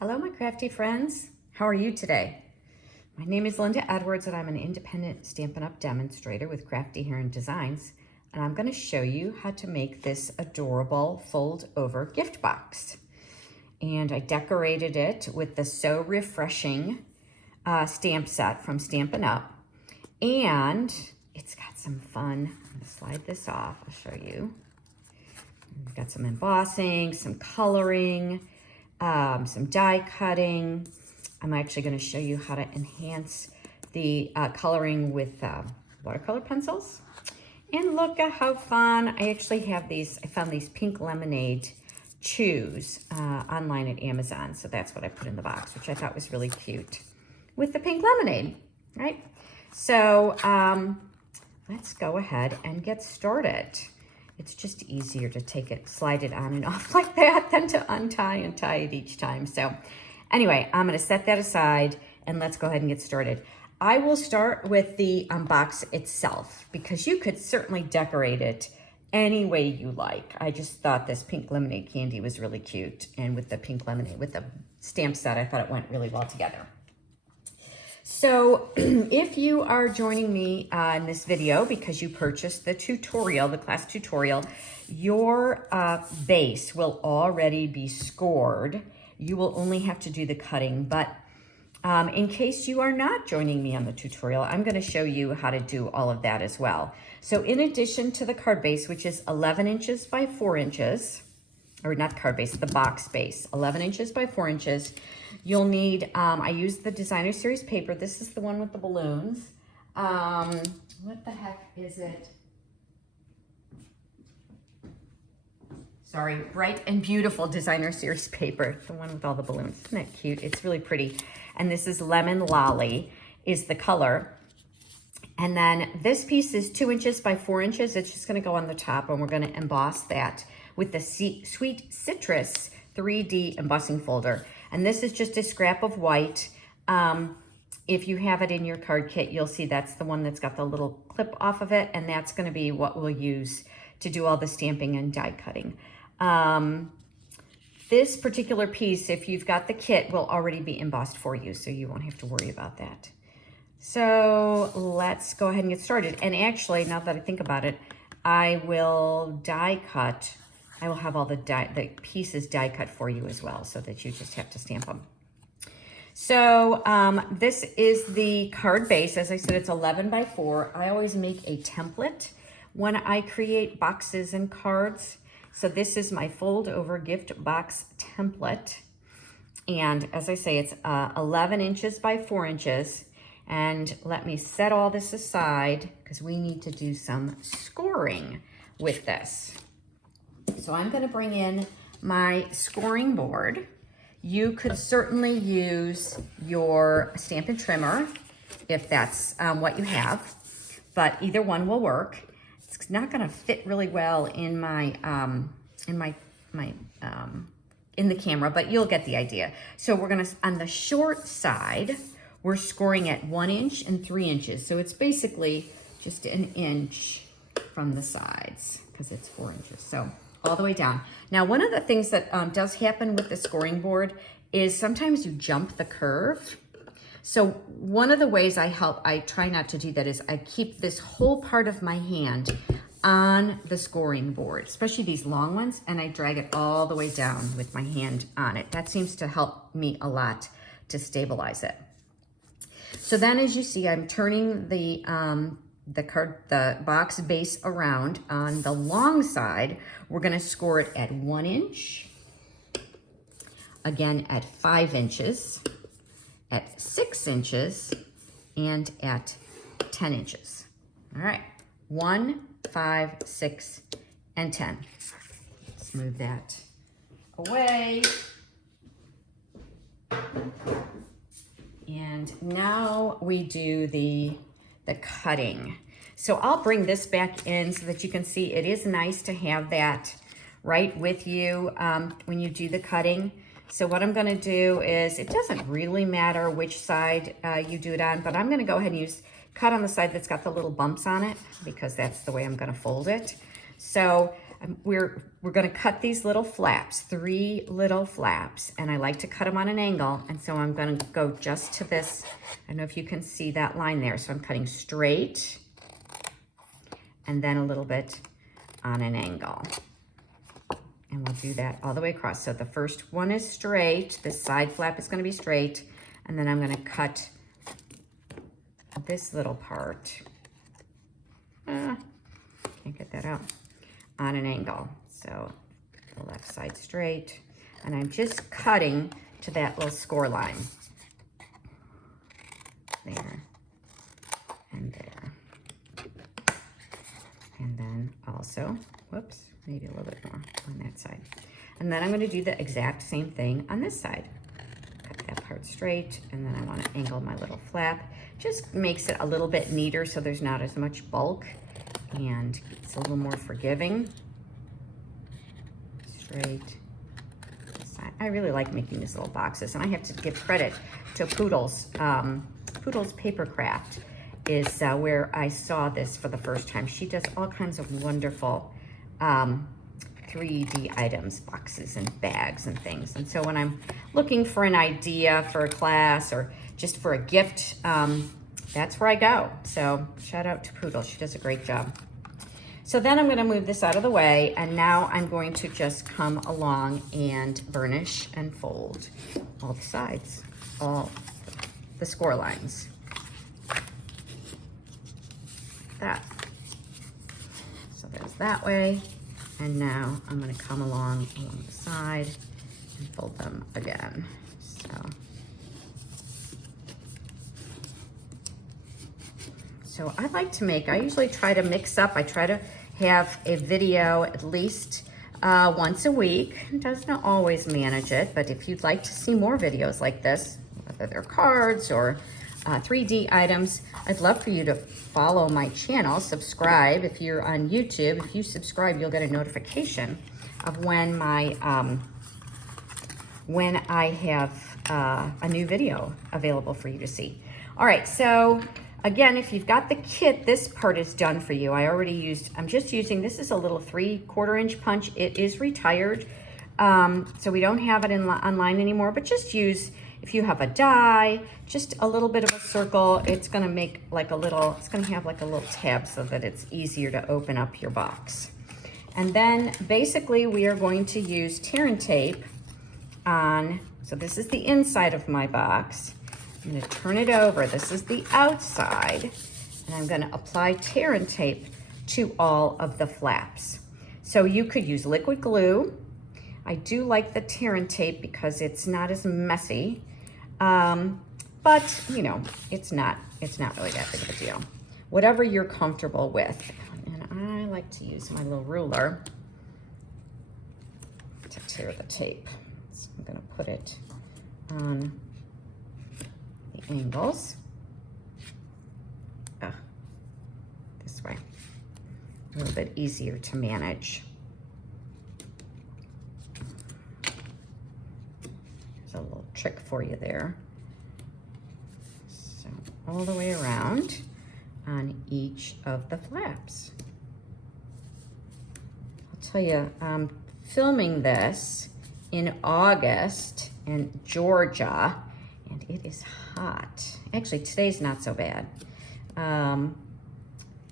Hello, my crafty friends. How are you today? My name is Linda Edwards, and I'm an independent Stampin' Up! Demonstrator with Crafty Heron Designs, and I'm going to show you how to make this adorable fold-over gift box. And I decorated it with the So Refreshing stamp set from Stampin' Up! And it's got some fun. I'm going to slide this off. I'll show you. We've got some embossing, some coloring, some die cutting. I'm actually going to show you how to enhance the coloring with watercolor pencils. And look at how fun. I actually have these, I found these pink lemonade chews online at Amazon. So that's what I put in the box, which I thought was really cute with the pink lemonade, right? So let's go ahead and get started. It's just easier to take it, slide it on and off like that than to untie and tie it each time. So anyway, I'm going to set that aside and let's go ahead and get started. I will start with the box itself because you could certainly decorate it any way you like. I just thought this pink lemonade candy was really cute, and with the pink lemonade, with the stamp set, I thought it went really well together. So if you are joining me in this video because you purchased the tutorial, the class tutorial, your base will already be scored. You will only have to do the cutting, but in case you are not joining me on the tutorial, I'm going to show you how to do all of that as well. So in addition to the card base, which is 11 inches by 4 inches, or not card base, the box base, 11 inches by 4 inches, you'll need, I used the Designer Series paper. This is the one with the balloons. What the heck is it? Sorry, Bright and Beautiful Designer Series paper, the one with all the balloons. Isn't that cute? It's really pretty. And this is Lemon Lolly is the color. And then this piece is 2 inches by 4 inches. It's just gonna go on the top, and we're gonna emboss that with the Sweet Citrus 3D embossing folder. And this is just a scrap of white. If you have it in your card kit, you'll see that's the one that's got the little clip off of it, and that's gonna be what we'll use to do all the stamping and die cutting. This particular piece, if you've got the kit, will already be embossed for you, so you won't have to worry about that. So let's go ahead and get started. And actually, now that I think about it, I will die cut. I will have all the pieces die cut for you as well, so that you just have to stamp them. So this is the card base. As I said, it's 11 by 4. I always make a template when I create boxes and cards. So this is my fold over gift box template. And as I say, it's 11 inches by 4 inches. And let me set all this aside because we need to do some scoring with this. So I'm going to bring in my scoring board. You could certainly use your Stampin' Trimmer if that's what you have, but either one will work. It's not going to fit really well in my in the camera, but you'll get the idea. So we're going to, on the short side, we're scoring at 1 inch and 3 inches. So it's basically just an inch from the sides because it's 4 inches. So all the way down. Now, one of the things that does happen with the scoring board is sometimes you jump the curve. So one of the ways I try not to do that is I keep this whole part of my hand on the scoring board, especially these long ones, and I drag it all the way down with my hand on it. That seems to help me a lot to stabilize it. So then, as you see, I'm turning the box base around. On the long side, we're going to score it at 1 inch, again at 5 inches, at 6 inches, and at 10 inches. All right, 1, 5, 6, and 10. Let's move that away. And now we do the cutting. So I'll bring this back in so that you can see it is nice to have that right with you when you do the cutting. So what I'm going to do is, it doesn't really matter which side you do it on, but I'm going to go ahead and cut on the side that's got the little bumps on it because that's the way I'm going to fold it. So we're going to cut these little flaps, 3 little flaps, and I like to cut them on an angle, and so I'm going to go just to this. I don't know if you can see that line there, so I'm cutting straight and then a little bit on an angle, and we'll do that all the way across. So the first one is straight, this side flap is going to be straight, and then I'm going to cut this little part. Can't get that out. On an angle. So the left side straight, and I'm just cutting to that little score line. There and there. And then also, whoops, maybe a little bit more on that side. And then I'm going to do the exact same thing on this side. Cut that part straight, and then I want to angle my little flap. Just makes it a little bit neater so there's not as much bulk, and it's a little more forgiving. Straight. I really like making these little boxes, and I have to give credit to Poodle's. Poodle's Paper Craft is where I saw this for the first time. She does all kinds of wonderful 3D items, boxes and bags and things. And so when I'm looking for an idea for a class or just for a gift, that's where I go. So shout out to Poodle, she does a great job. So then I'm gonna move this out of the way, and now I'm going to just come along and burnish and fold all the sides, all the score lines. That. So there's that way, and now I'm gonna come along the side and fold them again. So I like to make, I usually try to mix up, I try to have a video at least once a week. It does not always manage it, but if you'd like to see more videos like this, whether they're cards or 3D items, I'd love for you to follow my channel, subscribe. If you're on YouTube, if you subscribe, you'll get a notification of when my, when I have a new video available for you to see. All right, so again, if you've got the kit, this part is done for you. I already used, I'm just using, this is a little 3/4 inch punch. It is retired, so we don't have it online anymore, but just use, if you have a die, just a little bit of a circle. It's gonna make like a little, it's gonna have like a little tab so that it's easier to open up your box. And then basically we are going to use tear and tape on, so this is the inside of my box. I'm going to turn it over. This is the outside, and I'm going to apply tear and tape to all of the flaps. So you could use liquid glue. I do like the tear and tape because it's not as messy, but you know, it's not really that big of a deal. Whatever you're comfortable with. And I like to use my little ruler to tear the tape. So I'm going to put it on angles. This way. A little bit easier to manage. There's a little trick for you there. So all the way around on each of the flaps. I'll tell you, I'm filming this in August in Georgia, and it is hot. Actually, today's not so bad.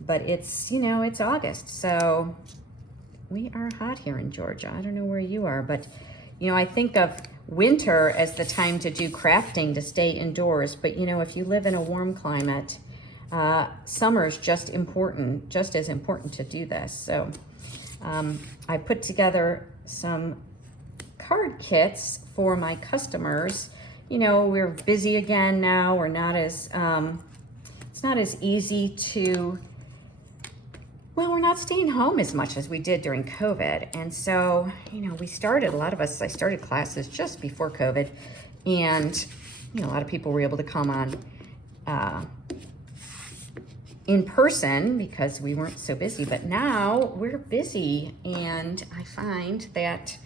But it's, you know, it's August, so we are hot here in Georgia. I don't know where you are, but, you know, I think of winter as the time to do crafting, to stay indoors. But, you know, if you live in a warm climate, summer's just as important to do this. So I put together some card kits for my customers. You know, we're busy again now. We're not as, it's not as easy to, well, we're not staying home as much as we did during COVID. And so, you know, I started classes just before COVID, and, you know, a lot of people were able to come on in person because we weren't so busy. But now we're busy, and I find that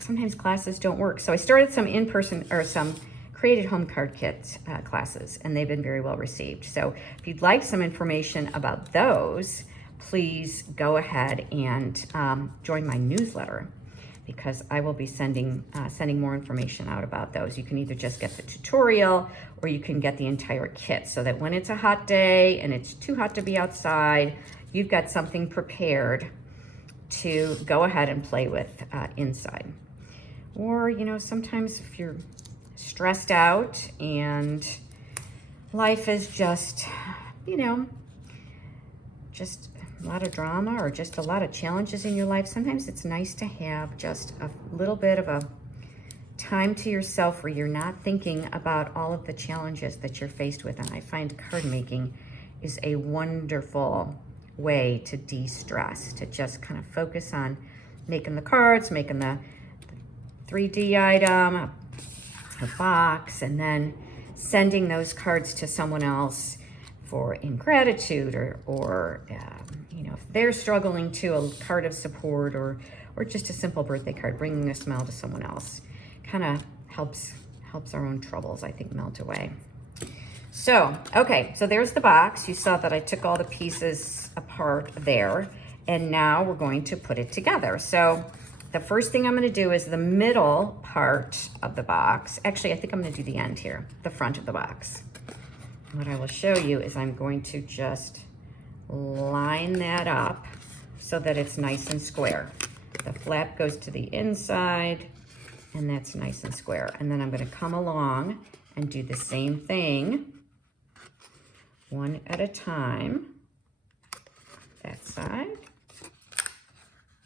sometimes classes don't work. So I started some in-person, or some created home card kit classes, and they've been very well received. So if you'd like some information about those, please go ahead and join my newsletter, because I will be sending more information out about those. You can either just get the tutorial or you can get the entire kit, so that when it's a hot day and it's too hot to be outside, you've got something prepared to go ahead and play with inside. Or, you know, sometimes if you're stressed out and life is just, you know, just a lot of drama or just a lot of challenges in your life, sometimes it's nice to have just a little bit of a time to yourself where you're not thinking about all of the challenges that you're faced with. And I find card making is a wonderful way to de-stress, to just kind of focus on making the cards, making the 3D item, a box, and then sending those cards to someone else for ingratitude, or you know, if they're struggling too, a card of support, or just a simple birthday card, bringing a smile to someone else, kind of helps our own troubles, I think, melt away. So, okay, so there's the box. You saw that I took all the pieces apart there, and now we're going to put it together. So the first thing I'm going to do is the middle part of the box. Actually, I think I'm going to do the end here, the front of the box. What I will show you is I'm going to just line that up so that it's nice and square. The flap goes to the inside, and that's nice and square. And then I'm going to come along and do the same thing, one at a time. That side,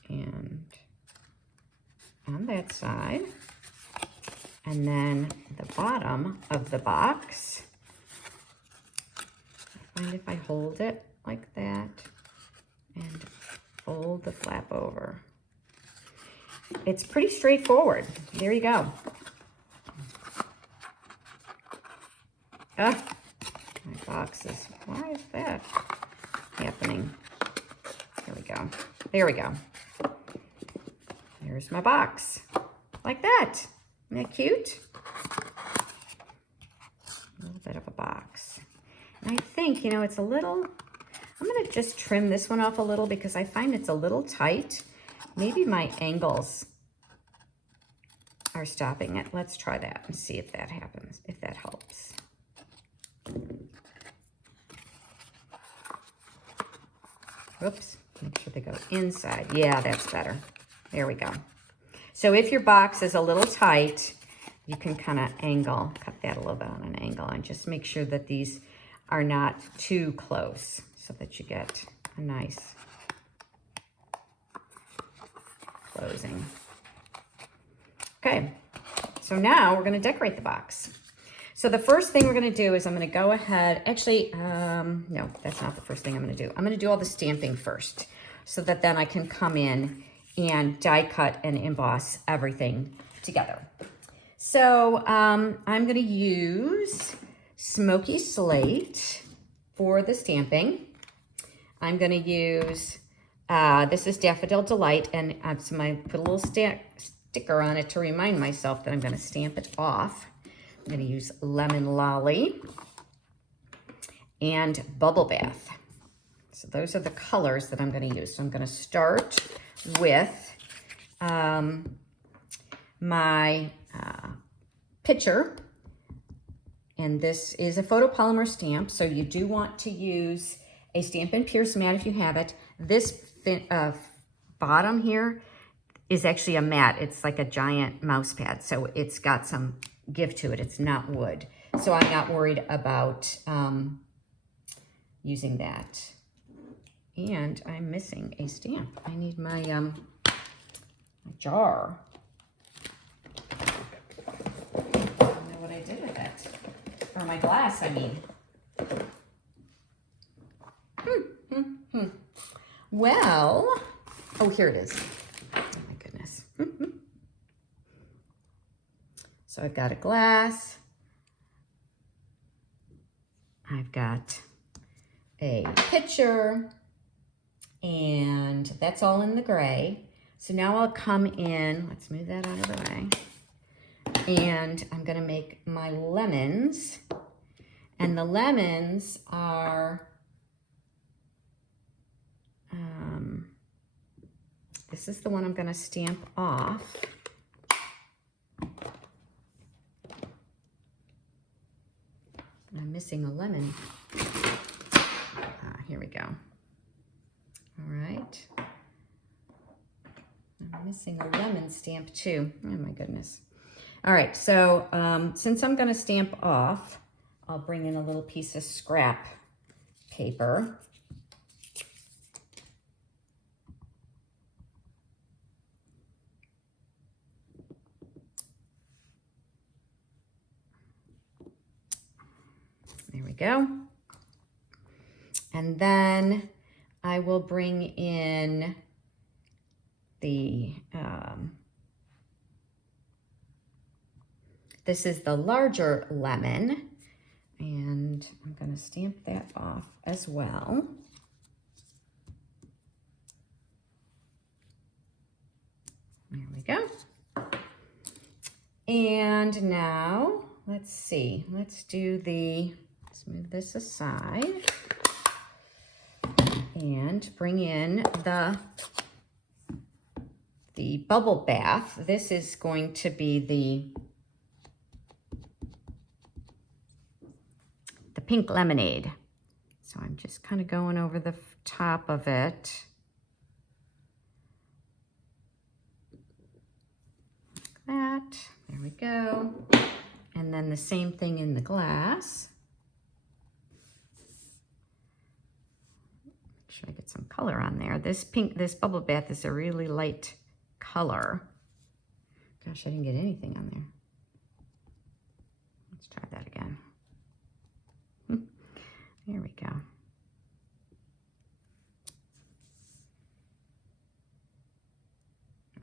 and on that side, and then the bottom of the box. I find if I hold it like that and fold the flap over, it's pretty straightforward. There you go. Ah, my boxes. Why is that happening? There we go. There we go. There's my box. Like that. Isn't that cute? A little bit of a box. And I think, you know, it's a little, I'm going to just trim this one off a little because I find it's a little tight. Maybe my angles are stopping it. Let's try that and see if that happens, if that helps. Whoops, make sure they go inside. Yeah, that's better. There we go. So if your box is a little tight, you can kind of cut that a little bit on an angle, and just make sure that these are not too close so that you get a nice closing. Okay, so now we're going to decorate the box. So the first thing we're going to do is I'm going to go ahead, actually, no, that's not the first thing I'm going to do. I'm going to do all the stamping first, so that then I can come in and die cut and emboss everything together. So I'm going to use Smoky Slate for the stamping. I'm going to use, this is Daffodil Delight, and so I put a little sticker on it to remind myself that I'm going to stamp it off. I'm going to use Lemon Lolly and Bubble Bath. So those are the colors that I'm going to use. So I'm going to start with my picture. And this is a photopolymer stamp. So you do want to use a Stampin' Pierce mat if you have it. This bottom here is actually a mat. It's like a giant mouse pad. So it's got some give to it. It's not wood. So I'm not worried about using that. And I'm missing a stamp. I need my, my jar. I don't know what I did with it. Or my glass, I mean. Well, oh, here it is. Oh my goodness. So I've got a glass. I've got a pitcher. And that's all in the gray. So now I'll come in, let's move that out of the way. And I'm gonna make my lemons. And the lemons are, This is the one I'm going to stamp off. I'm missing a lemon. Here we go. All right. I'm missing a lemon stamp too. Oh my goodness. All right, so since I'm going to stamp off, I'll bring in a little piece of scrap paper. There we go. And then I will bring in the, this is the larger lemon, and I'm going to stamp that off as well. There we go. And now, let's see, let's move this aside and bring in the bubble bath. This is going to be the pink lemonade. So I'm just kind of going over the top of it. Like that. There we go. And then the same thing in the glass. Make sure I get some color on there. This bubble bath is a really light color. Gosh, I didn't get anything on there. Let's try that again. There we go.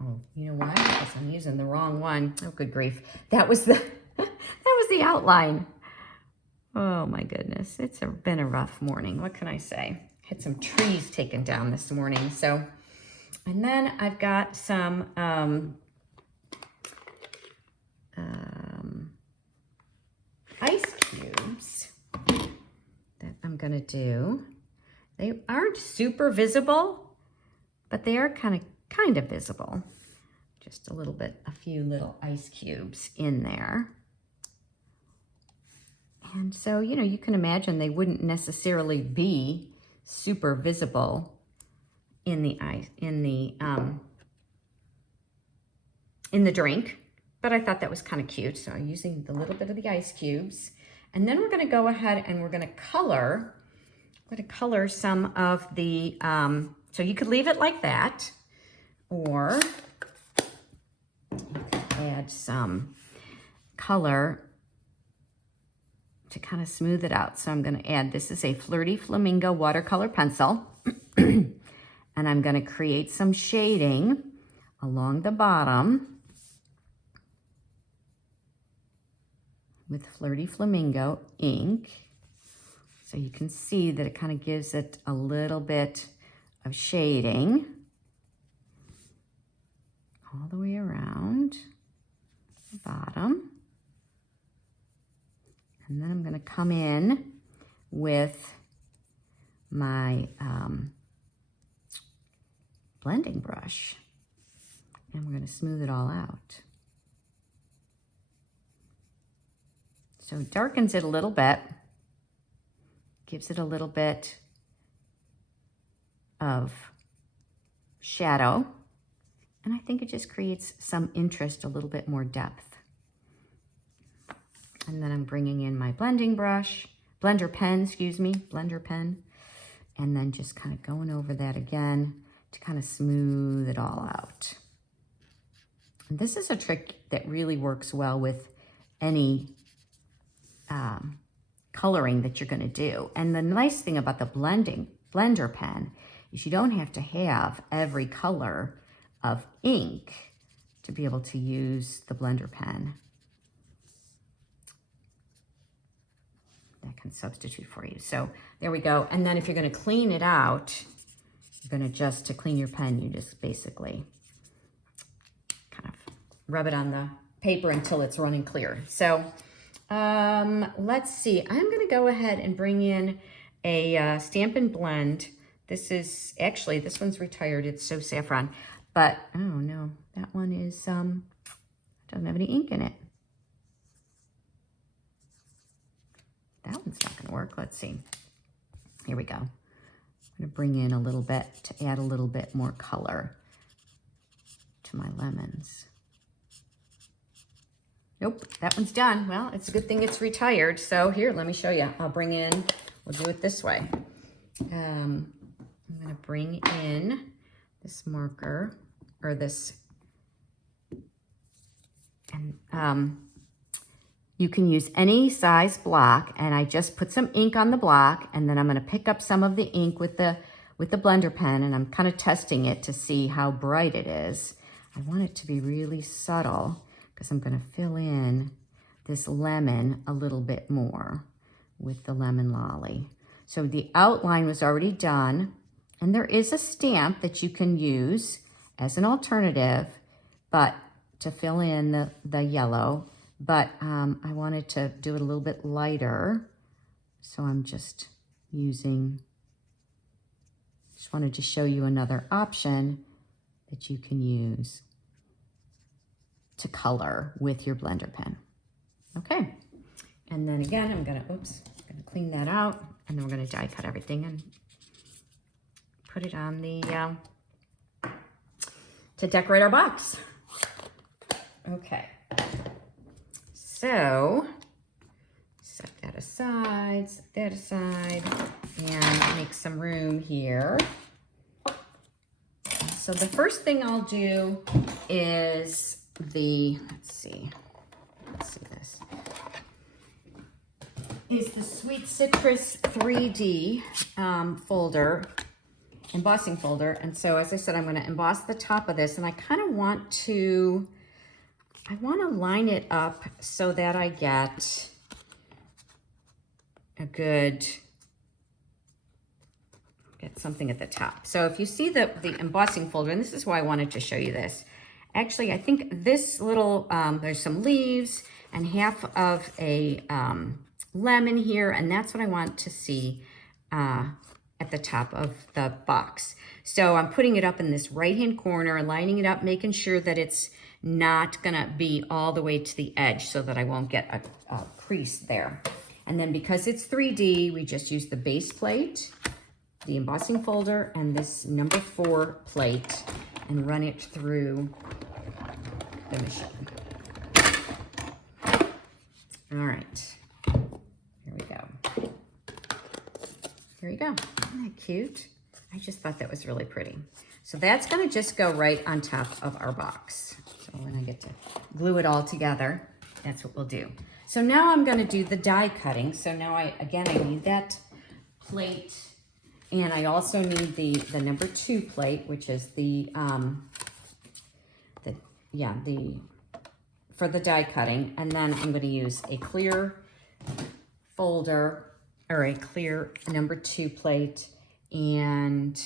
Oh, you know why? Because I'm using the wrong one. Oh, good grief. That was the outline. Oh my goodness. It's been a rough morning. What can I say? Had some trees taken down this morning. So, and then I've got some ice cubes that I'm gonna do. They aren't super visible, but they are kind of visible. Just a few little ice cubes in there. And so, you know, you can imagine they wouldn't necessarily be super visible in the drink, but I thought that was kind of cute. So I'm using the little bit of the ice cubes. And then we're going to go ahead and we're going to color. I'm going to color some of the, so you could leave it like that, or you could add some color to kind of smooth it out. So I'm going to add, this is a Flirty Flamingo watercolor pencil, and I'm going to create some shading along the bottom with Flirty Flamingo ink. So you can see that it kind of gives it a little bit of shading all the way around the bottom. And then I'm going to come in with my blending brush, and we're going to smooth it all out. So it darkens it a little bit, gives it a little bit of shadow, and I think it just creates some interest, a little bit more depth. And then I'm bringing in my blending brush, blender pen, and then just kind of going over that again to kind of smooth it all out. And this is a trick that really works well with any coloring that you're going to do. And the nice thing about the blender pen is you don't have to have every color of ink to be able to use the blender pen. That can substitute for you. So there we go. And then if you're going to clean it out, you're going to clean your pen, you just basically kind of rub it on the paper until it's running clear. So let's see. I'm going to go ahead and bring in a Stampin' Blend. This one's retired. It's So Saffron. But, oh no, that one is, doesn't have any ink in it. That one's not gonna work. Let's see. Here we go. I'm gonna bring in a little bit to add a little bit more color to my lemons. Nope, that one's done. Well, it's a good thing it's retired. So here, let me show you. I'll bring in, we'll do it this way. I'm gonna bring in this marker, or this, and you can use any size block, and I just put some ink on the block, and then I'm gonna pick up some of the ink with the blender pen, and I'm kind of testing it to see how bright it is. I want it to be really subtle because I'm gonna fill in this lemon a little bit more with the lemon lolly. So the outline was already done, and there is a stamp that you can use as an alternative, but to fill in the yellow, but I wanted to do it a little bit lighter. So I'm just wanted to show you another option that you can use to color with your blender pen. Okay, and then again, I'm gonna clean that out, and then we're gonna die cut everything and put it on the, to decorate our box. Okay, so set that aside, and make some room here. So the first thing I'll do is let's see this, is the Sweet Citrus 3D folder, embossing folder. And so, as I said, I'm gonna emboss the top of this, and I kind of want to line it up so that I get something at the top. So if you see the embossing folder, and this is why I wanted to show you this. Actually, I think this little, there's some leaves and half of a lemon here, and that's what I want to see at the top of the box. So I'm putting it up in this right-hand corner, lining it up, making sure that it's not gonna be all the way to the edge so that I won't get a crease there. And then because it's 3D, we just use the base plate, the embossing folder, and this number 4 plate, and run it through the machine. All right, here we go. Here we go. Isn't that cute? I just thought that was really pretty. So that's gonna just go right on top of our box. So when I get to glue it all together, that's what we'll do. So now I'm gonna do the die cutting. So now I need that plate, and I also need the number 2 plate, which is for the die cutting. And then I'm gonna use a clear folder, or a clear number 2 plate, and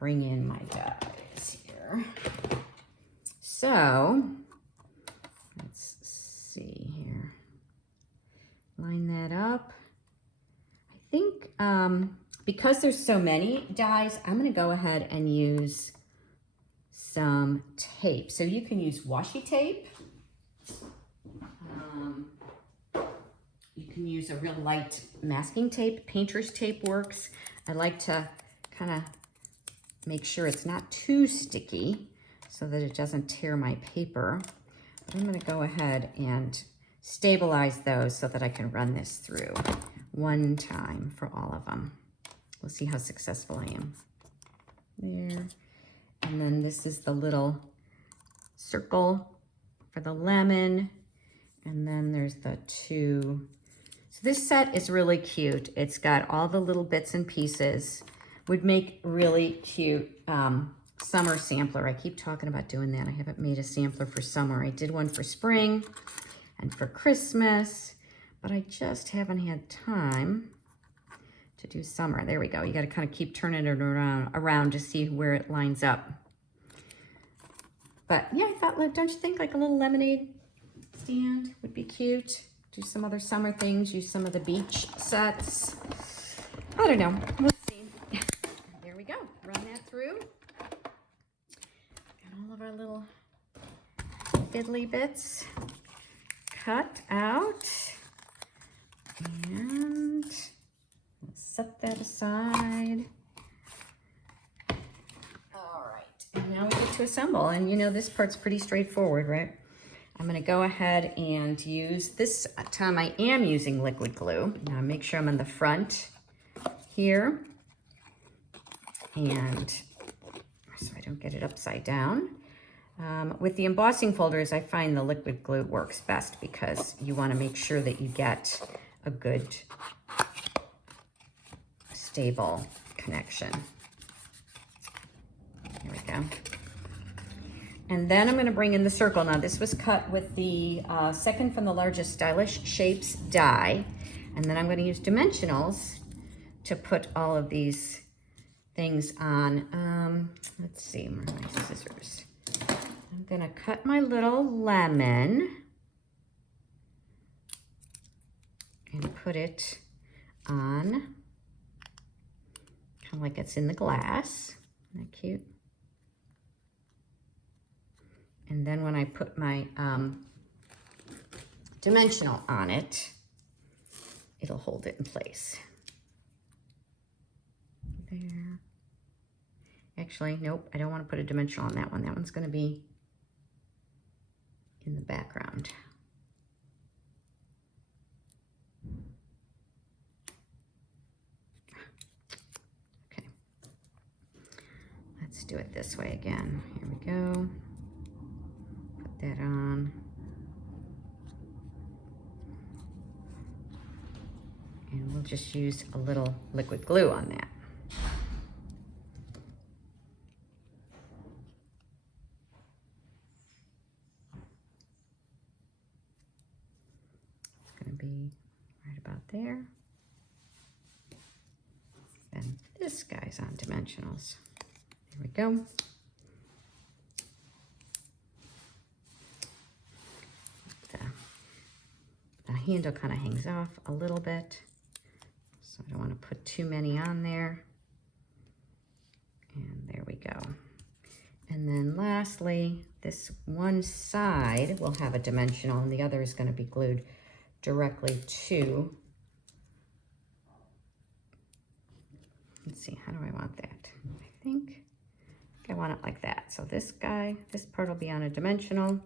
bring in my dies here. So let's see here. Line that up. I think because there's so many dies, I'm gonna go ahead and use some tape. So you can use washi tape. You can use a real light masking tape. Painter's tape works. I like to kind of make sure it's not too sticky so that it doesn't tear my paper. But I'm gonna go ahead and stabilize those so that I can run this through one time for all of them. We'll see how successful I am. There. And then this is the little circle for the lemon. And then there's the 2. So this set is really cute. It's got all the little bits and pieces. Would make really cute summer sampler. I keep talking about doing that. I haven't made a sampler for summer. I did one for spring and for Christmas, but I just haven't had time to do summer. There we go. You got to kind of keep turning it around to see where it lines up. But yeah, I thought, don't you think like a little lemonade stand would be cute? Do some other summer things, use some of the beach sets. I don't know. We'll see. There we go. Run that through. Got fiddly bits cut out. And set that aside. All right, and now we get to assemble. And you know, this part's pretty straightforward, right? I'm gonna go ahead and use this time. I am using liquid glue. Now make sure I'm on the front here. And so I don't get it upside down. With the embossing folders, I find the liquid glue works best because you wanna make sure that you get a good, stable connection. Here we go. And then I'm going to bring in the circle. Now this was cut with the second from the largest Stylish Shapes die. And then I'm going to use dimensionals to put all of these things on. Let's see, where are my scissors? I'm going to cut my little lemon and put it on, kind of like it's in the glass. Isn't that cute? And then when I put my dimensional on it, it'll hold it in place. There. Actually, nope, I don't want to put a dimensional on that one. That one's going to be in the background. Okay. Let's do it this way again. Here we go. That on. And we'll just use a little liquid glue on that. It's going to be right about there. And this guy's on dimensionals. There we go. The handle kind of hangs off a little bit, so I don't want to put too many on there. And there we go. And then lastly, this one side will have a dimensional and the other is going to be glued directly to, let's see, how do I want that? I think I want it like that. So this guy, this part will be on a dimensional.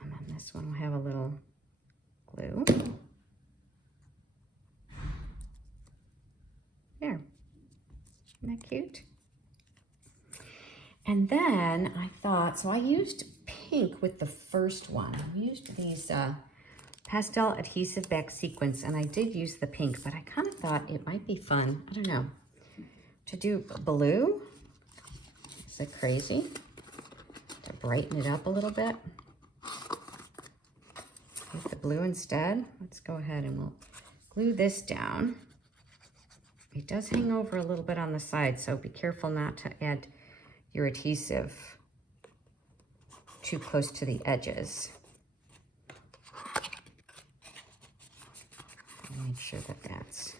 And then this one will have a little glue. There. Isn't that cute? And then I thought, so I used pink with the first one. I used these pastel adhesive back sequins, and I did use the pink, but I kind of thought it might be fun, I don't know, to do blue. Is it crazy? To brighten it up a little bit. Use the blue instead. Let's go ahead and we'll glue this down. It does hang over a little bit on the side, so be careful not to add your adhesive too close to the edges. Make sure that that's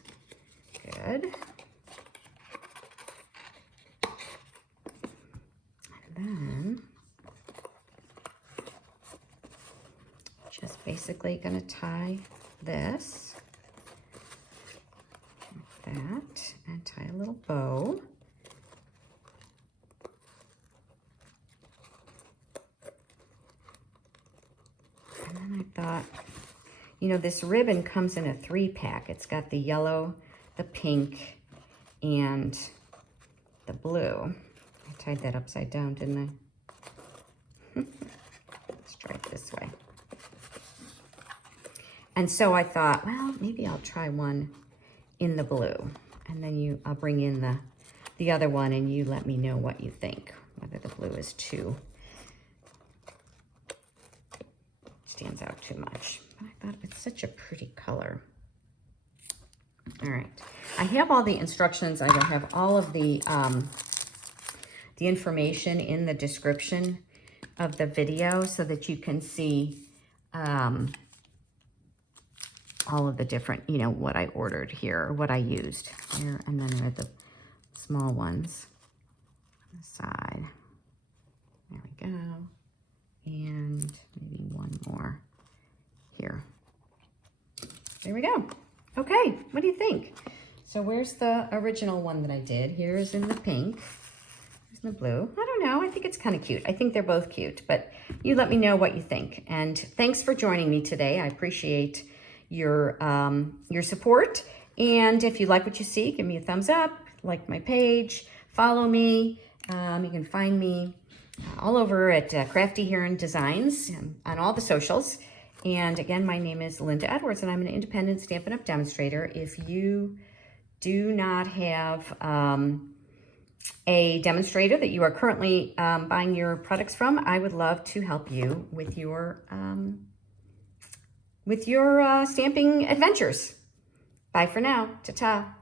good. And then just basically going to tie this like that and tie a little bow. And then I thought, you know, this ribbon comes in a 3-pack. It's got the yellow, the pink, and the blue. I tied that upside down, didn't I? Let's try it this way. And so I thought, well, maybe I'll try one in the blue. And then I'll bring in the other one and you let me know what you think, whether the blue is stands out too much. But I thought it's such a pretty color. All right, I have all the instructions. I will have all of the information in the description of the video so that you can see all of the different, you know, what I ordered here, or what I used here. And then there are the small ones on the side. There we go. There we go. Okay, what do you think? So where's the original one that I did? Here's in the pink. Here's in the blue. I don't know. I think it's kind of cute. I think they're both cute, but you let me know what you think. And thanks for joining me today. I appreciate your support. And if you like what you see, give me a thumbs up, like my page, follow me. You can find me all over at Crafty Heron Designs on all the socials. And again, my name is Linda Edwards, and I'm an independent Stampin' Up! Demonstrator. If you do not have a demonstrator that you are currently buying your products from, I would love to help you with your stamping adventures. Bye for now. Ta-ta.